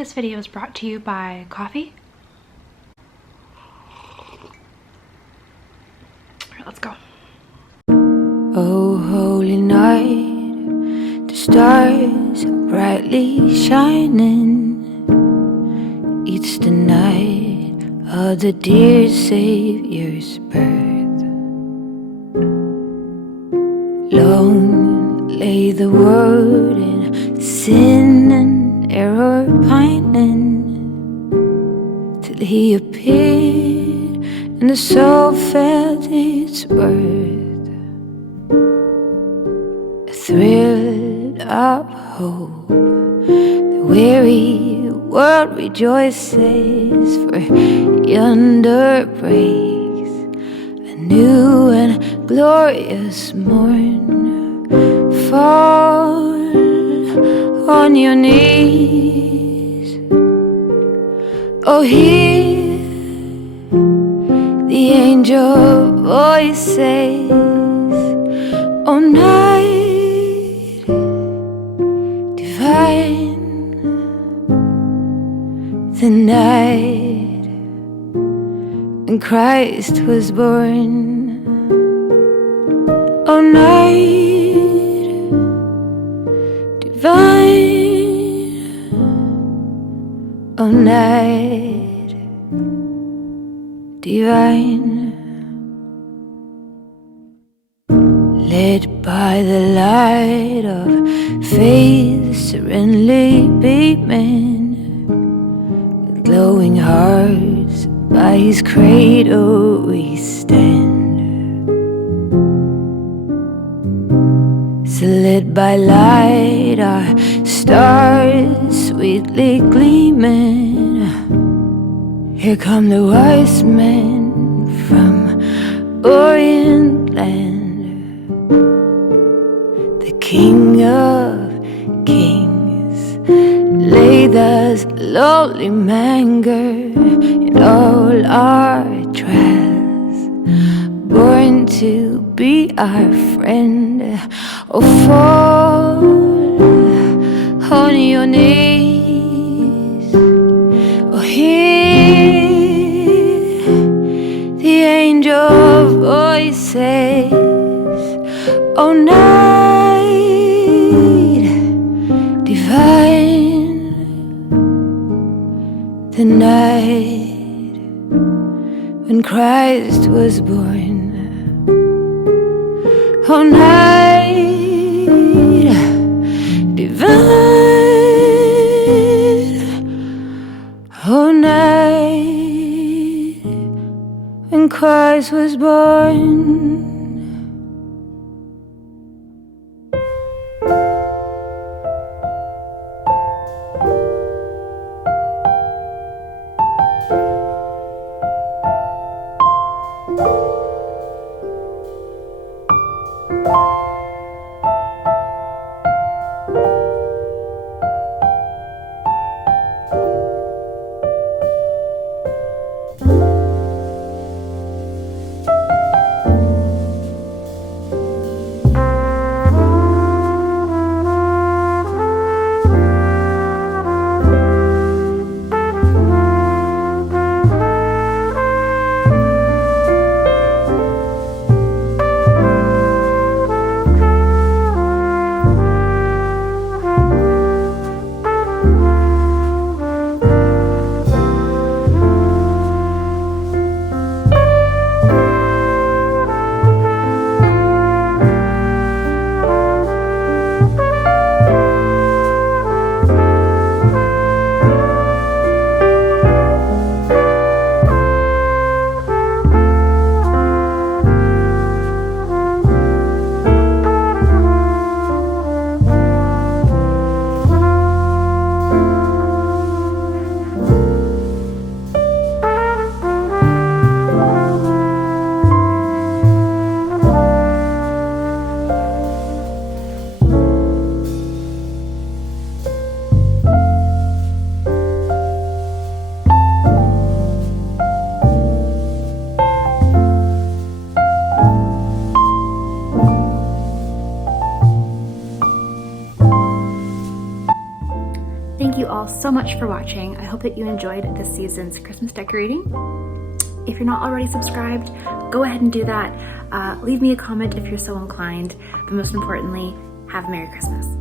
This video is brought to you by coffee. Alright, let's go. Oh, holy night, the stars are brightly shining. It's the night of the dear Savior's birth. Long lay the world in sin and error pining, till he appeared and the soul felt its worth. A thrill of hope, the weary world rejoices, for yonder breaks a new and glorious morn. Fall on your knees, oh, hear the angel voices. Oh, night divine, the night when Christ was born. Oh, night divine, oh, night divine. Led by the light of faith, serenely beaming, with glowing hearts by his cradle we stand. So lit by light, our stars sweetly gleaming, here come the wise men from Orient land. The King of Kings laid this lowly manger in all our trials, born to be our friend. Oh, fall on your knees, oh, hear the angel voices. Oh, night divine, the night when Christ was born. Oh, night divine, oh, night when Christ was born. so much for watching. I hope that you enjoyed this season's Christmas decorating. If you're not already subscribed, go ahead and do that. Leave me a comment if you're so inclined, but most importantly, have a Merry Christmas.